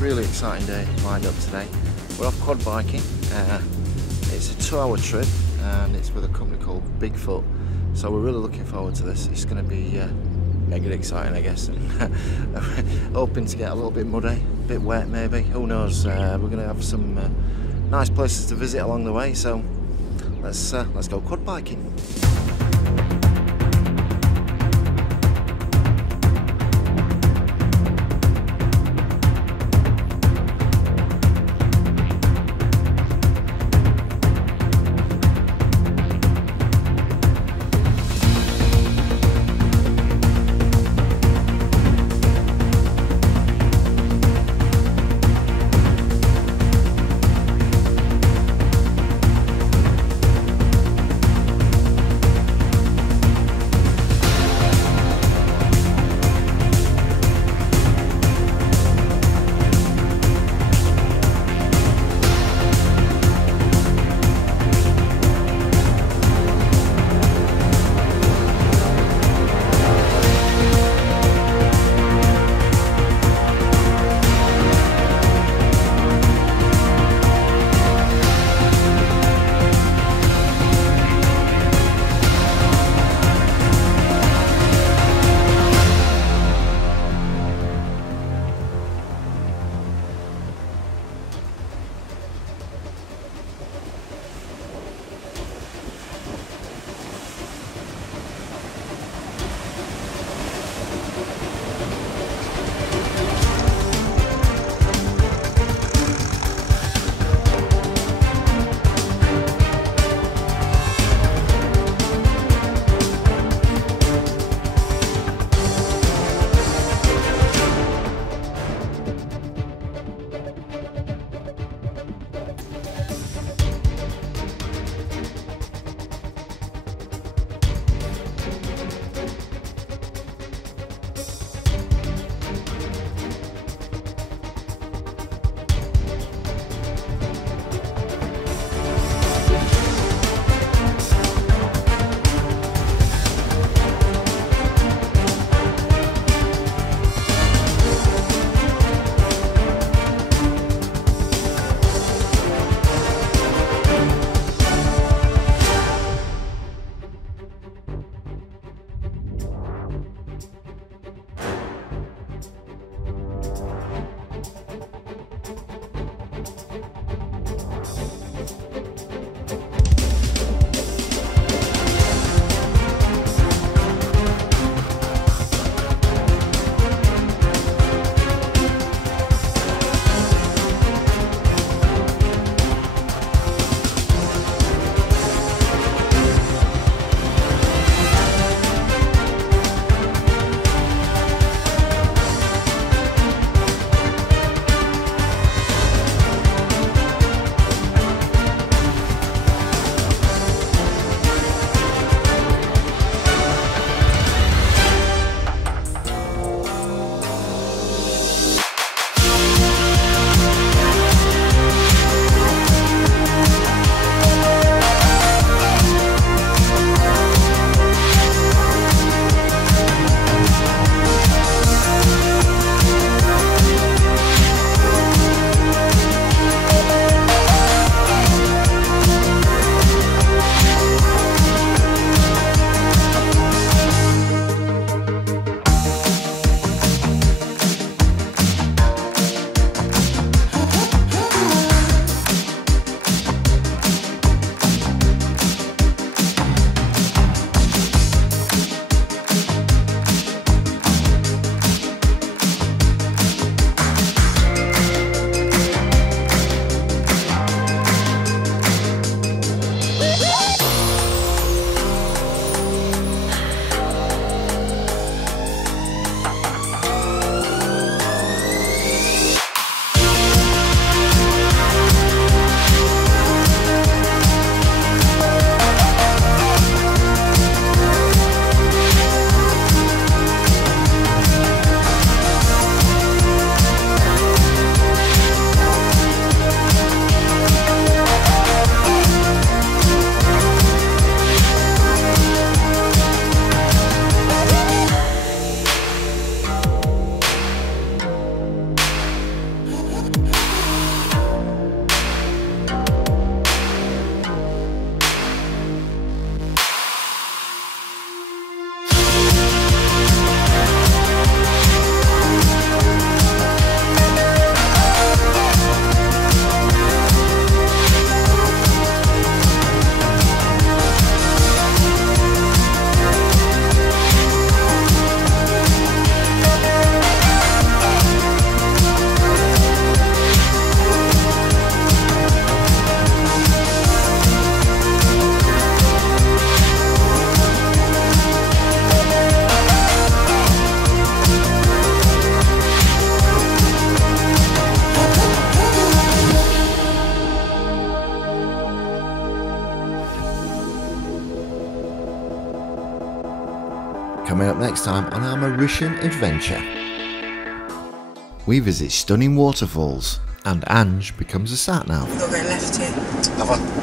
really exciting day lined up today. We're off quad biking. It's a 2-hour trip and it's with a company called Bigfoot. So we're really looking forward to this. It's going to be mega exciting, I guess. And hoping to get a little bit muddy, a bit wet maybe. Who knows? We're going to have some nice places to visit along the way. So let's go quad biking. Coming up next time on our Mauritian adventure, we visit stunning waterfalls and Ange becomes a sat-nav. We'll go left here. Have I?